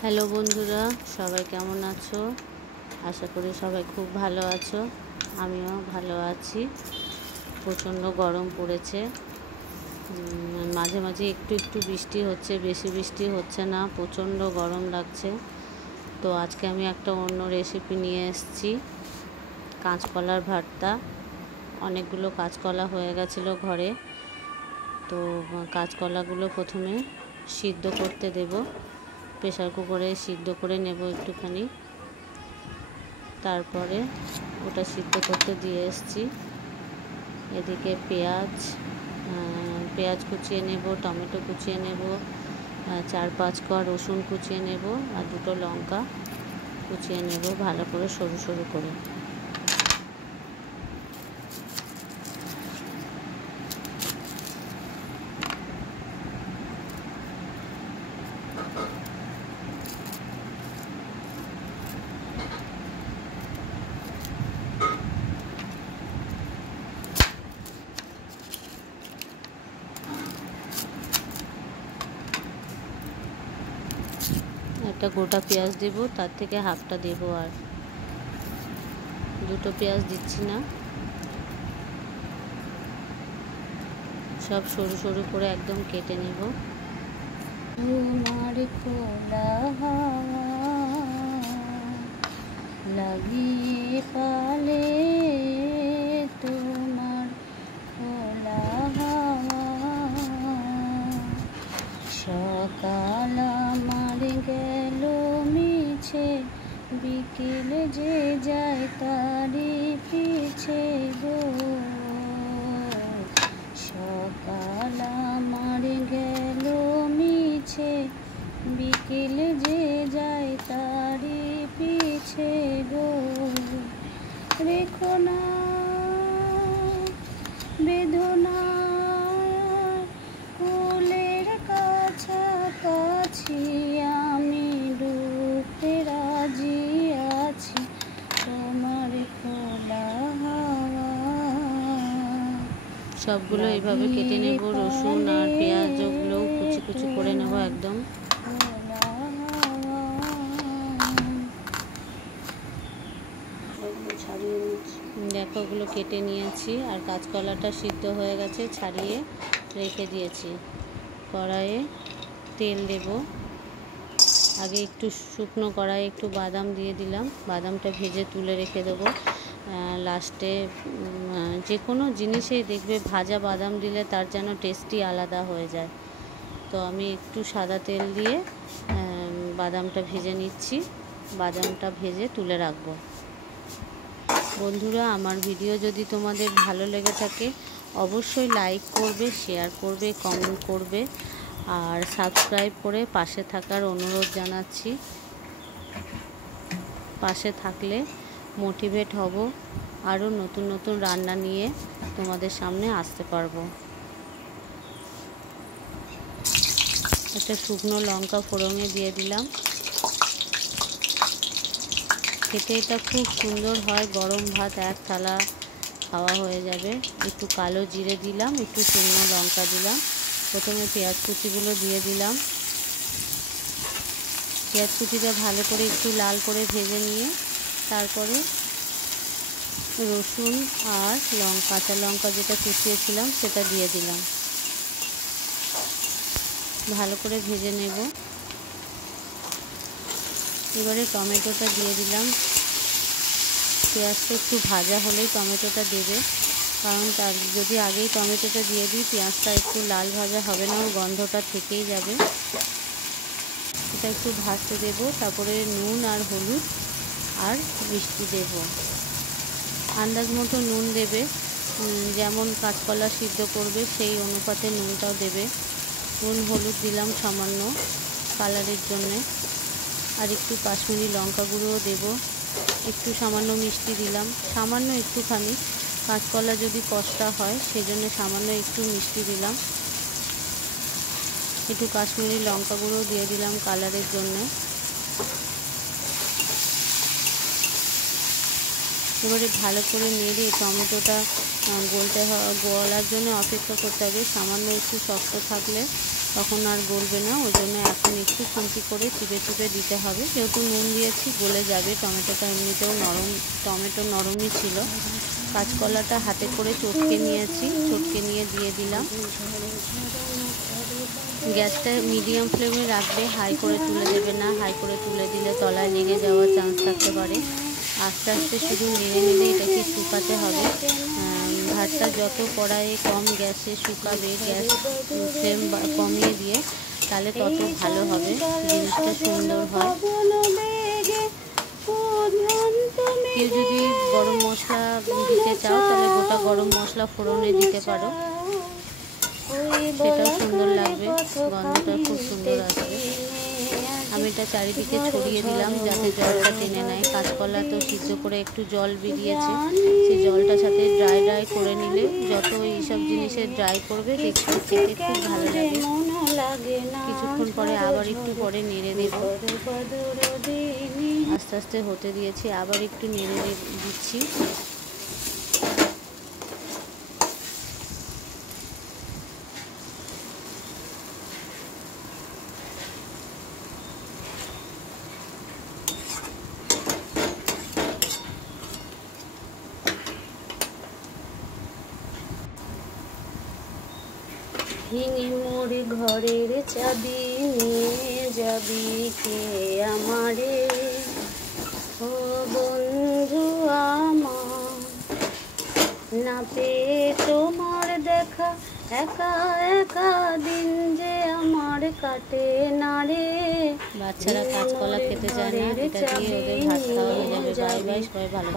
Hello বন্ধুরা, সবাই কেমন আছো? আশা করি সবাই খুব ভালো আছো। আমিও ভালো আছি। প্রচণ্ড গরম পড়েছে। মাঝে মাঝে একটু একটু বৃষ্টি হচ্ছে, বেশি বৃষ্টি হচ্ছে না। প্রচণ্ড গরম লাগছে। তো আজকে আমি একটা অন্য রেসিপি নিয়ে এসেছি, কাঁচকলার ভর্তা। অনেকগুলো কাঁচকলা হয়ে গেছিলো ঘরে। তো কাঁচকলাগুলো প্রথমে সিদ্ধ করতে দেব। প্রেসার কুকারে সিদ্ধ করে নেব একটুখানি। তারপরে ওটা সিদ্ধ করতে দিয়ে এসেছি। এদিকে পেঁয়াজ কুচিয়ে নেব, টমেটো কুচিয়ে নেব, 4-5 কোয়া রসুন কুচিয়ে নেব, আর 2টো লঙ্কা কুচিয়ে নেব ভালো করে সরু সরু করে। একটা গোটা পেঁয়াজ দেব, তার থেকে হাফটা দেব, আর 2টো পেঁয়াজ দিচ্ছি না। সব সরু সরু করে একদম কেটে নেব। তোমার খোলা হাওয়া লাগিয়ে পালে, তোমার খোলা হাওয়া সকাল আমার গেল মিছে, বিকেল যে যায় তারি পিছে গো। সকাল আমার গেল মিছে, বিকেল যে যায় তারি পিছে গো। রেখো না বেদনা কোলের কাছাকাছি, আমি ডুবতে রাজি আছি তোমার খোলা হাওয়া। সবগুলো এইভাবে কেটে নেব। রসুন আর পেঁয়াজগুলো কুচি কুচি করে নেব একদম। দেখো, ওগুলো কেটে নিয়েছি, আর কাঁচকলাটা সিদ্ধ হয়ে গেছে, ছাড়িয়ে রেখে দিয়েছি। কড়াইয়ে তেল দেব। আগে একটু শুকনো কড়াইয়ে একটু বাদাম দিয়ে দিলাম। বাদামটা ভেজে তুলে রেখে দেবো। লাস্টে যে কোনো জিনিসেই দেখবে ভাজা বাদাম দিলে তার যেন টেস্টই আলাদা হয়ে যায়। তো আমি একটু সাদা তেল দিয়ে বাদামটা ভেজে নিচ্ছি। বাদামটা ভেজে তুলে রাখবো। বন্ধুরা, আমার ভিডিও যদি তোমাদের ভালো লেগে থাকে অবশ্যই লাইক করবে, শেয়ার করবে, কমেন্ট করবে, আর সাবস্ক্রাইব করে পাশে থাকার অনুরোধ জানাচ্ছি। পাশে থাকলে মোটিভেট হব, আরও নতুন নতুন রান্না নিয়ে তোমাদের সামনে আসতে পারবো। একটা শুকনো লঙ্কা ফোড়নে দিয়ে দিলাম। খেতে এটা খুব সুন্দর হয়। গরম ভাত 1 থালা খাওয়া হয়ে যাবে। একটু কালো জিরে দিলাম, একটু শুকনো লঙ্কা দিলাম। প্রথমে পেঁয়াজ কুচিগুলো দিয়ে দিলাম। পেঁয়াজ কুচিটা ভালো করে একটু লাল করে ভেজে নিয়ে তারপরে রসুন আর কাঁচা লঙ্কা যেটা কুচিয়েছিলাম সেটা দিয়ে দিলাম। ভালো করে ভেজে নেব। এবারে টমেটোটা দিয়ে দিলাম। পেঁয়াজটা একটু ভাজা হলেই টমেটোটা দেবে, কারণ তার যদি আগেই টমেটোটা দিয়ে দিই পেঁয়াজটা একটু লাল ভাজা হবে না, ওর গন্ধটা থেকেই যাবে। এটা একটু ভাজতে দেব। তারপরে নুন আর হলুদ আর মিষ্টি দেব। আন্দাজ মতো নুন দেবে, যেমন কাঁচকলা সিদ্ধ করবে সেই অনুপাতে নুনটাও দেবে। নুন হলুদ দিলাম সামান্য কালারের জন্যে, আর একটু কাশ্মীরি লঙ্কা গুঁড়োও দেব। একটু সামান্য মিষ্টি দিলাম, সামান্য একটুখানি, কাঁচকলা যদি কষটা হয় সেজন্য সামান্য একটু মিষ্টি দিলাম। একটু কাশ্মীরি লঙ্কা গুঁড়ো দিয়ে দিলাম কালারের জন্যে। এবারে ভালো করে নেড়ে টমেটোটা গলার জন্য অপেক্ষা করতে হবে। সামান্য একটু শক্ত থাকলে তখন আর গলবে না। ওই জন্য এখন একটু খুন্তি করে চিপে চিপে দিতে হবে, যেহেতু নুন দিয়েছি গলে যাবে। টমেটোটা এমনিতেও নরম, টমেটো নরমই ছিল। কাঁচকলাটা হাতে করে চটকে নিয়েছি, চটকে নিয়ে দিয়ে দিলাম। গ্যাসটা মিডিয়াম ফ্লেমে রাখবে, হাই করে তুলে দেবে না। হাই করে তুলে দিলে তলায় লেগে যাওয়ার চান্স থাকতে পারে। আস্তে আস্তে শুধু নেড়ে নেড়ে এটাকে শুকাতে হবে। ভাতটা যত কড়াইয়ে কম গ্যাসে শুকাবে, গ্যাস ফ্লেম কমিয়ে দিয়ে, তাহলে তত ভালো হবে, জিনিসটা সুন্দর হয়। কেউ যদি গরম মশলা দিতে চাও তাহলে গোটা গরম মশলা ফোড়নে দিতে পারো, সেটাও সুন্দর লাগবে, গন্ধটা খুব সুন্দর আসবে। আমি এটা চারিদিকে ছড়িয়ে দিলাম যাতে জলটা টেনে নেয়। কাঁচকলা তো সিদ্ধ করে একটু জল বেরিয়েছে, সেই জলটার সাথে ড্রাই ড্রাই করে নিলে, যত এইসব জিনিসে ড্রাই করবে দেখতে খেতে খুব ভালো লাগে। কিছুক্ষণ পরে আবার একটু পরে নেড়ে দেব। আস্তে আস্তে হতে দিয়েছি, আবার একটু নেড়ে দিচ্ছি। ভেঙে মোর ঘরের চাবি নিয়ে যাবি কে আমারে, ও বন্ধু আমার, না পেয়ে তোমার দেখা একা একা দিন যে আমার কাটে না রে। বাচ্চারা কাঁচকলা খেতে চায় না, এটা দিয়ে ওদের ভাত খাওয়া হয়ে যাবে। বাই বাই, সবাই ভালো।